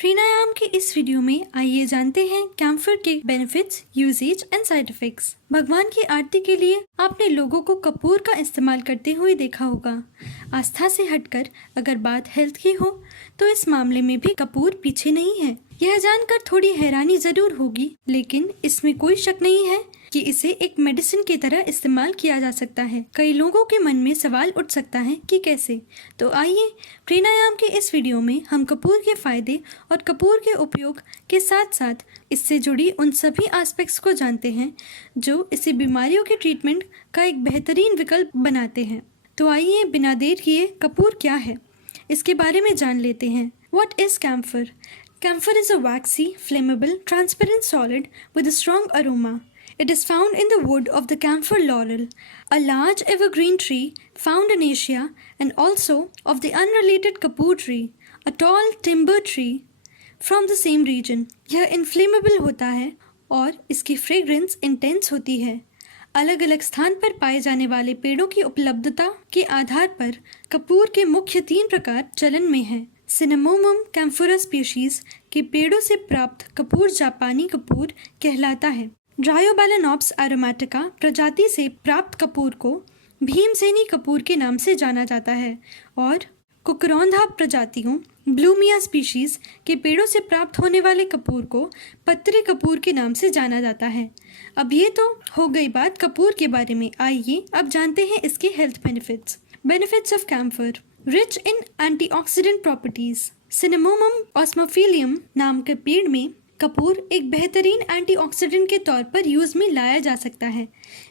प्राणायाम के इस वीडियो में आइए जानते हैं कैम्फर के benefits, usages and side effects. भगवान की आरती के लिए आपने लोगों को कपूर का इस्तेमाल करते हुए देखा होगा। आस्था से हटकर अगर बात हेल्थ की हो तो इस मामले में भी कपूर पीछे नहीं है। यह जानकर थोड़ी हैरानी जरूर होगी, लेकिन इसमें कोई शक नहीं है कि इसे एक मेडिसिन की तरह इस्तेमाल किया जा सकता है। कई लोगों के मन में सवाल उठ सकता है कि कैसे। तो आइए प्राणायाम के इस वीडियो में हम कपूर के फायदे और कपूर के उपयोग के साथ साथ इससे जुड़ी उन सभी एस्पेक्ट्स को जानते हैं जो इसे बीमारियों के ट्रीटमेंट का एक बेहतरीन विकल्प बनाते हैं। तो आइए बिना देर किए कपूर क्या है इसके बारे में जान लेते हैं। What is camphor? Camphor is a waxy, flammable, transparent solid with a strong aroma. It is found in the wood of the camphor laurel, a large evergreen tree found in Asia, and also of the unrelated kapoor tree, a tall timber tree from the same region. यह inflammable होता है और इसकी fragrance intense होती है। अलग अलग स्थान पर पाए जाने वाले पेड़ों की उपलब्धता के आधार पर कपूर के मुख्य 3 प्रकार चलन में हैं। सिनेमोमम कैम्फोरा स्पीशीज के पेड़ों से प्राप्त कपूर जापानी कपूर कहलाता है। ड्रायोबैलेनोप्स एरोमेटिका प्रजाति से प्राप्त कपूर को भीमसेनी कपूर के नाम से जाना जाता है और कुकरौंधा प्रजातियों ब्लूमिया स्पीशीज के पेड़ों से प्राप्त होने वाले कपूर को पत्री कपूर के नाम से जाना जाता है। अब ये तो हो गई बात कपूर के बारे में। आइए अब जानते हैं इसके health benefits. Benefits of camphor: rich in antioxidant properties. Cinnamomum osmophloeum नाम के पेड़ में कपूर एक बेहतरीन एंटीऑक्सीडेंट के तौर पर यूज में लाया जा सकता है।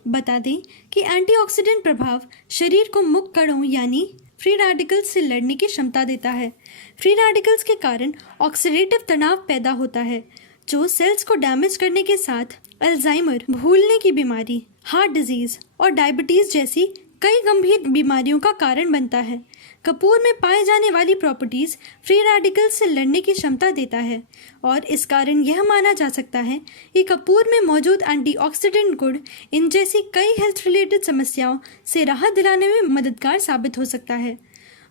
बता दें कि एंटीऑक्सीडेंट प्रभाव शरीर को मुक्त कणों यानी फ्री रेडिकल्स से लड़ने की क्षमता देता है। फ्री रेडिकल्स के कारण ऑक्सीडेटिव तनाव पैदा होता है जो सेल्स को डैमेज करने के साथ अल्जाइमर, भूलने की बीमारी, हार्ट डिजीज और डायबिटीज जैसी कई गंभीर बीमारियों का कारण बनता है। कपूर में पाए जाने वाली प्रॉपर्टीज फ्री रेडिकल्स से लड़ने की क्षमता देता है और इस कारण यह माना जा सकता है कि कपूर में मौजूद एंटीऑक्सीडेंट गुण इन जैसी कई हेल्थ रिलेटेड समस्याओं से राहत दिलाने में मददगार साबित हो सकता है।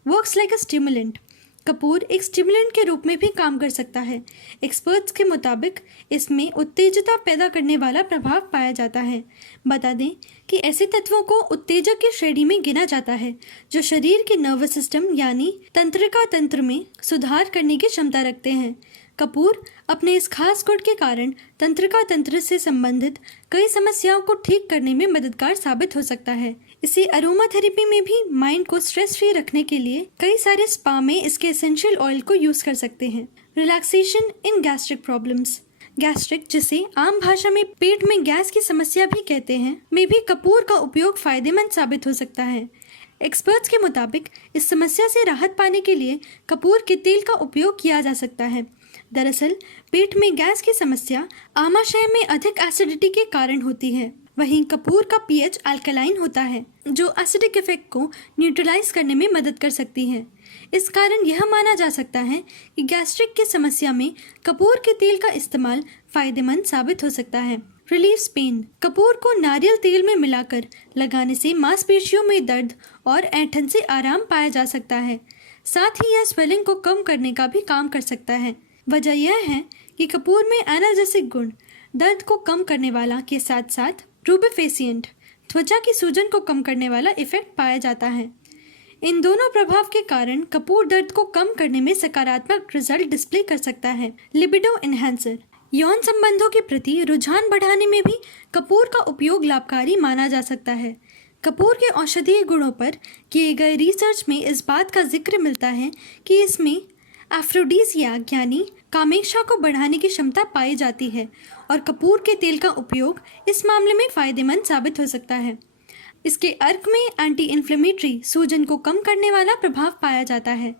वर्क्स लाइक अ स्टिमुलेंट। कपूर एक स्टिमुलेंट के रूप में भी काम कर सकता है। एक्सपर्ट्स के मुताबिक इसमें उत्तेजता पैदा करने वाला प्रभाव पाया जाता है। बता दें कि ऐसे तत्वों को उत्तेजक की श्रेणी में गिना जाता है जो शरीर के नर्वस सिस्टम यानी तंत्रिका तंत्र में सुधार करने की क्षमता रखते हैं। कपूर अपने इस खास गुण के कारण तंत्रिका तंत्र से संबंधित कई समस्याओं को ठीक करने में मददगार साबित हो सकता है। इसे अरोमा थेरेपी में भी माइंड को स्ट्रेस फ्री रखने के लिए कई सारे स्पा में इसके एसेंशियल ऑयल को यूज कर सकते हैं। Relaxation in gastric problems. Gastric, जिसे आम भाषा में पेट में गैस की समस्या भी कहते हैं, में भी कपूर का उपयोग फायदेमंद साबित हो सकता है। एक्सपर्ट्स के मुताबिक इस समस्या से राहत पाने के लिए कपूर के तेल का उपयोग किया जा सकता है। दरअसल पेट में गैस की समस्या आमाशय में अधिक एसिडिटी के कारण होती है। वहीं कपूर का पीएच अल्कलाइन होता है जो एसिडिक इफेक्ट को न्यूट्रलाइज करने में मदद कर सकती है। इस कारण यह माना जा सकता है कि गैस्ट्रिक की समस्या में कपूर के तेल का इस्तेमाल फायदेमंद साबित हो सकता है। Relief pen. कपूर को नारियल तेल में मिलाकर लगाने से मांसपेशियों में दर्द और ऐंठन से आराम पाया जा सकता है। साथ ही यह स्वेलिंग को कम करने का भी काम कर सकता है। वजह यह है कि कपूर में एनाल्जेसिक गुण, दर्द को कम करने वाला के साथ साथ रूबिफेसिएंट, त्वचा की सूजन को कम करने वाला इफेक्ट पाया जाता है। इन दोनों प्रभाव के कारण कपूर दर्द को कम करने में सकारात्मक रिजल्ट डिस्प्ले कर सकता है। Libido enhancer. यौन संबंधों के प्रति रुझान बढ़ाने में भी कपूर का उपयोग लाभकारी माना जा सकता है। कपूर के औषधीय गुणों पर किए गए रिसर्च में इस बात का जिक्र मिलता है कि इसमें एफ्रोडीसियाक यानी कामेक्षा को बढ़ाने की क्षमता पाई जाती है और कपूर के तेल का उपयोग इस मामले में फायदेमंद साबित हो सकता है। इसके अर्क में एंटी इन्फ्लेमेटरी, सूजन को कम करने वाला प्रभाव पाया जाता है।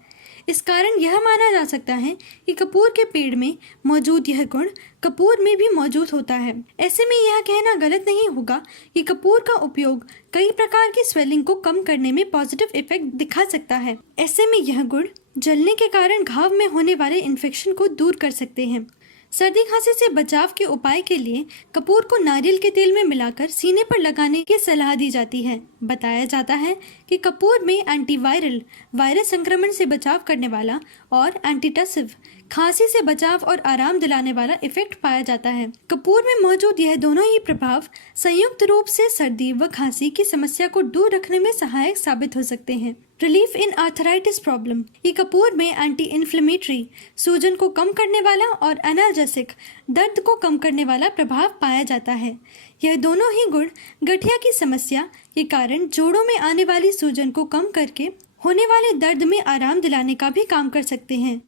इस कारण यह माना जा सकता है कि कपूर के पेड़ में मौजूद यह गुण कपूर में भी मौजूद होता है। ऐसे में यह कहना गलत नहीं होगा कि कपूर का उपयोग कई प्रकार की स्वेलिंग को कम करने में पॉजिटिव इफेक्ट दिखा सकता है। ऐसे में यह गुण जलने के कारण घाव में होने वाले इन्फेक्शन को दूर कर सकते हैं। सर्दी खांसी से बचाव के उपाय के लिए कपूर को नारियल के तेल में मिलाकर सीने पर लगाने की सलाह दी जाती है। बताया जाता है कि कपूर में एंटीवायरल, वायरस संक्रमण से बचाव करने वाला और एंटीटसिव खांसी से बचाव और आराम दिलाने वाला इफेक्ट पाया जाता है। कपूर में मौजूद यह दोनों ही प्रभाव संयुक्त रूप से सर्दी व खांसी की समस्या को दूर रखने में सहायक साबित हो सकते हैं। Relief in arthritis problem. ये कपूर में एंटी इन्फ्लेमेटरी, सूजन को कम करने वाला और एनाल्जेसिक, दर्द को कम करने वाला प्रभाव पाया जाता है। यह दोनों ही गुण गठिया की समस्या के कारण जोड़ों में आने वाली सूजन को कम करके होने वाले दर्द में आराम दिलाने का भी काम कर सकते हैं।